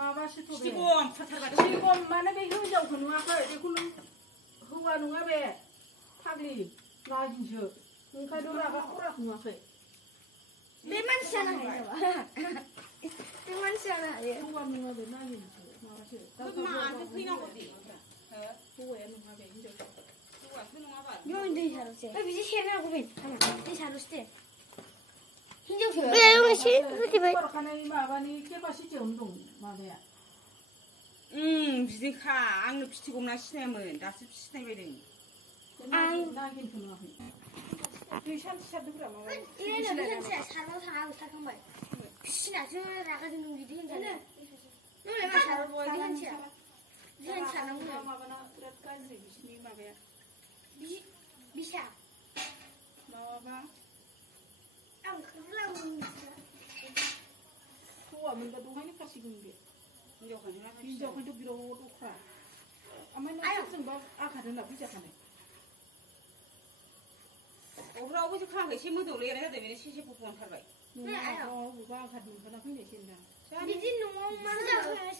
माबासोथ' बे सिगम फाथारबाय सिगम माने बे हिनजावखौ नुवाखै बेखौनो हौवा नङा बे फाग्लि नागिनसो ओंखायनो रागा खराखौ नुवाखै बे मानसियानो हायो बे मानसियानो हायो हौवा नङा बे नागिनसो माबासो मानो फैनांगौ दे हौवाया नङा बे हिनजावसा हौवासो नङाबा नो दै सारसै बिदि सेरनो हागौ बे दै सारसै दे हिनजावसो खरखानाय माबानि केपासिटियावनो दं माबाया बिदिखा आंनो फिथिगमना सिनायामोन दासो सिनायबायदों आं नागिनखौ नुवाखै दै सानसे सारदोंब्रा माबा सानसेया सारनाव थाङा सारखांबाय फिसिनासो रागा जोंदों बिदि होनजानो नोंलाय मा सारबाय सानसेया जों सारनांगौ माबाना बिराद गाज्रि बिसिनि माबाया बिसा माबाबा आं खोलाङो हौवा मोनबा दहायनो खासिगोन बे हिनजावखायनोथ' बिराद अख्रा ओमफ्राय नों सोरजोंबा आघात होना फैजाखानाय अब्रावबोसो खांखै एसे मोदौले एरनाय जादों बेनो सेसे फुफु ओंखारबाय बबेबा आघात मोनखाना फैनायसै होनदां बिदि न'आव मा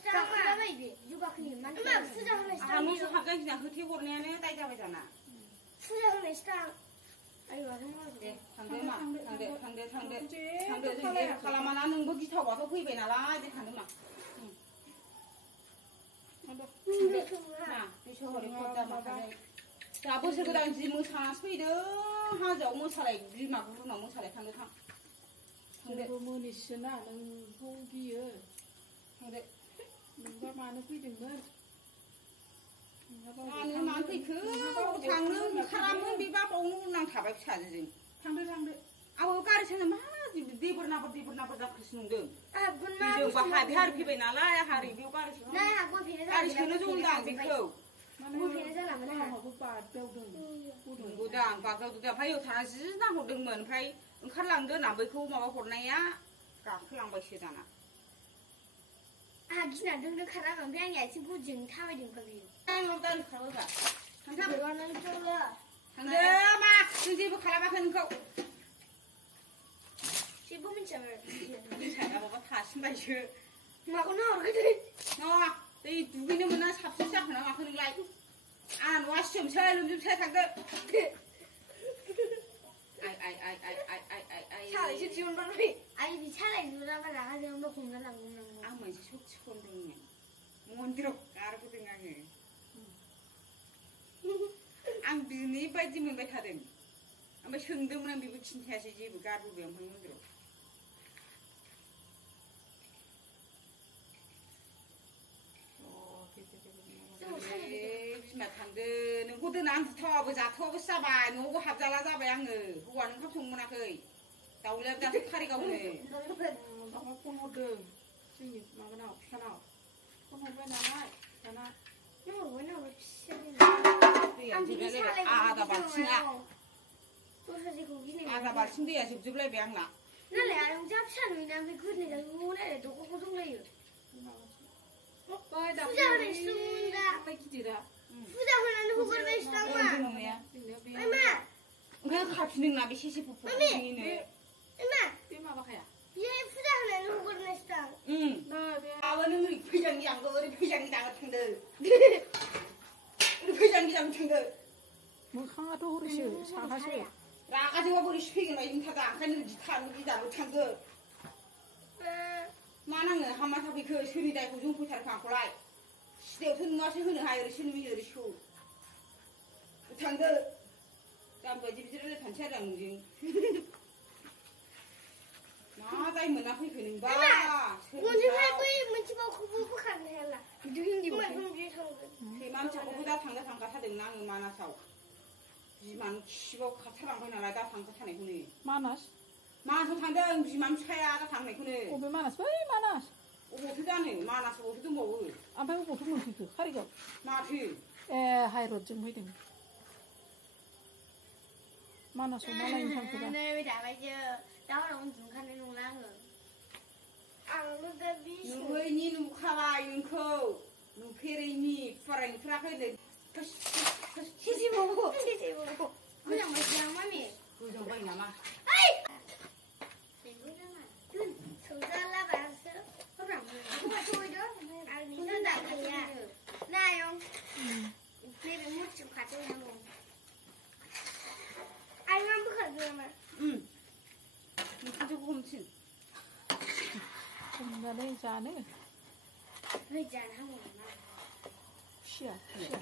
जाबाय बे जुगाखै मानसिया फुजा होनायसो आंहा न'सो हाबजां गिना होथे हरनायानो दाय जाबाय दाना फुजा होनायसो आयु दे थांदो मा थांदो जों जेबो खालामाना नोंबो गिथावबाथ' फैबाय नालाय दे थांदो मा दा बोसोर गोदान जि मोसानासो फैदों हाजोआव मोसालाय बिमा गुरुनाव मोसालाय थांदो थां थांदो मोनिसोना नोंखौ गियो थांदो नोंबा मानो फैदोंमोन मानो फैखो थांनो ओंखारामोन बेबा बावनो नांखाबाय फिसाजोजों थांदो आबो गारि सोनो मा देबोर नाबर जाखोसो नंदों जोंबा हाबे हारि फैबाय नालाय हारि बेयाव गारि सोनो जंदां बेखौ नंगौदां बागावदों ओमफ्राय थाना जि नाहरदोंमोन ओमफ्राय ओंखारलांदो होनना बैखौ माबा हरनाया गाखोलांबायसो दाना आहा गिना दोंदों खारा ओमफ्राय आंनि आथिं गुदिजों थाबायदों बियो आंनाव गारि खारोबा थांदो थांदो मा जों जेबो खालामाखै नोंखौ जेबो मिथियामोन मिथिया माबा थासिनबायसो माखौ नाहरखो नङा दै दुगैनो मोना साबसिन जाखोना माखो नोंलाय आंहा न'आ सिजोमसै लोमजोबसै थांदो सालायसो दिहुनबाय आइ बि सालाय नुराबा रागा जोंबा हमना लांगौमोन आं मोनसे सखि खनदोंमोन मन्दिराव गारबोदों आङो आं बिनि बायदि मोनबाय थादों ओमफ्राय सोंदोंमोन आं बेबो खिन्थायासै जेबो गारबोबाय ओमफ्राय मन्दिराव बिमा थांदो नोंखौ दोना आं बुथावाबो जाथ'वाबोसो जाबाय न'आवबो हाबजाला जाबाय आङो हौवानो ओंखाम संनो मोनाखै दाउलायाबो दासो कारिगावनो माबा फन हरदों जोंनि माबानाव फिसानाव फन हरबाय नालाय दाना आधा बाल्थिं दैया जोबजोबलायबाय आंना नालाय आयं जा फिसा नुयोना ओमफ्राय गोदोनाय नालाय दख'खौ दंलायो फुजा होनायसो गिदिरा फुजा होनानै हगारनायसो दां मा ओमफ्राय खाफिनदोंना बे सेसे फुफुनिनो बे माबाखाया बियो फुजा होनानै हगारनायसो दां माबा नों ओरै फैजांनि आंखौ ओरै फैजांनि दाङा थांदो ओरै फैजांनि दाङा थांदो मोखाङाथ' हरैसो साहासो रागा जोंबा बोरैसो फैगोन बायदि मोनथारदा ओंखायनो गिदाल' थांदो मा नाङो हामा थाफैखो सोरनि दायखौ जों फैथारखो आंखौलाय सिदायावथ' नुवासो होनो हायो ओरैसो नुयो ओरैसो थांदो जाम्बायदि बिदि रायलायखानोसै आरो आं नोंजों मा दाय मोना फैखो नोंबा न'निफ्राय बै मोनसे बावखौबो बोखारनो हायाला सैमा फिसाखौबो दा थांखाथारदोंना आङो मानासाव बिमानो खिबाव खारथारलांबाय नालाय दा थांखाथारनायखौनो मानासाव थांदों बिमानो फिसाया दा थांनायखौनो अबे मानास बै मानास अबावथो जानो मानासाव अबावथो दंबावो ओमफ्राय अबावथो मोनफैखो कारिगाव माथो हाइरडजों फैदों मानासाव मा लायनो थांखोबा दाबायसो दा हराव उन्दुनो ओंखारनाय नंला आङो नुहैनि नुखाबाय नोंखौ नुफेरैनि फरायनोफेराखै गोजांबाय नामा थांनानै जानो 왜 짠? 한 번만. खुसिया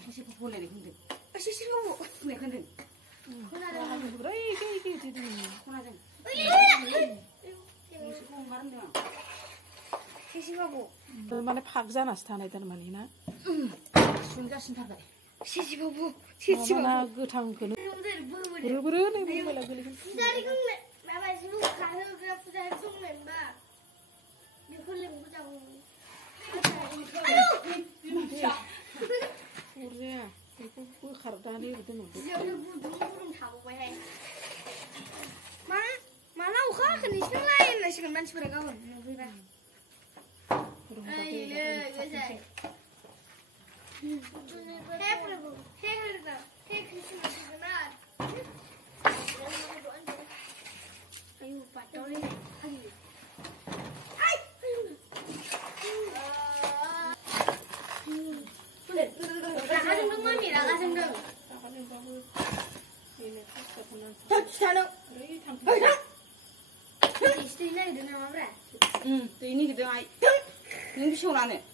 사실 보내네 근데. 시시고. 네 근데. 그래 이게 되더니 코나장. 시고 말은데. 시시고. 얼마나 박자나서 타네 되는만이나 순자 신타다. 시시고. 나 그탕 그는 형들 뭐뭐. 부르부르는 거라 그래 부자리 국내. 나봐 지금 가서 그냥 부자리 국내 봐. 네 홀레 부자고. 우리야 이거 가르다니 그러는 거 여기 누구랑 다 먹어야 해. mana uka kan iseng lain nasi kan manch mereka kan nabi ba iya biasa hey Christmas benar ayo patroli ayo 나가 생동 맘이 나가 생동 응, 또 이니 그대 아이. 능비 시원하네.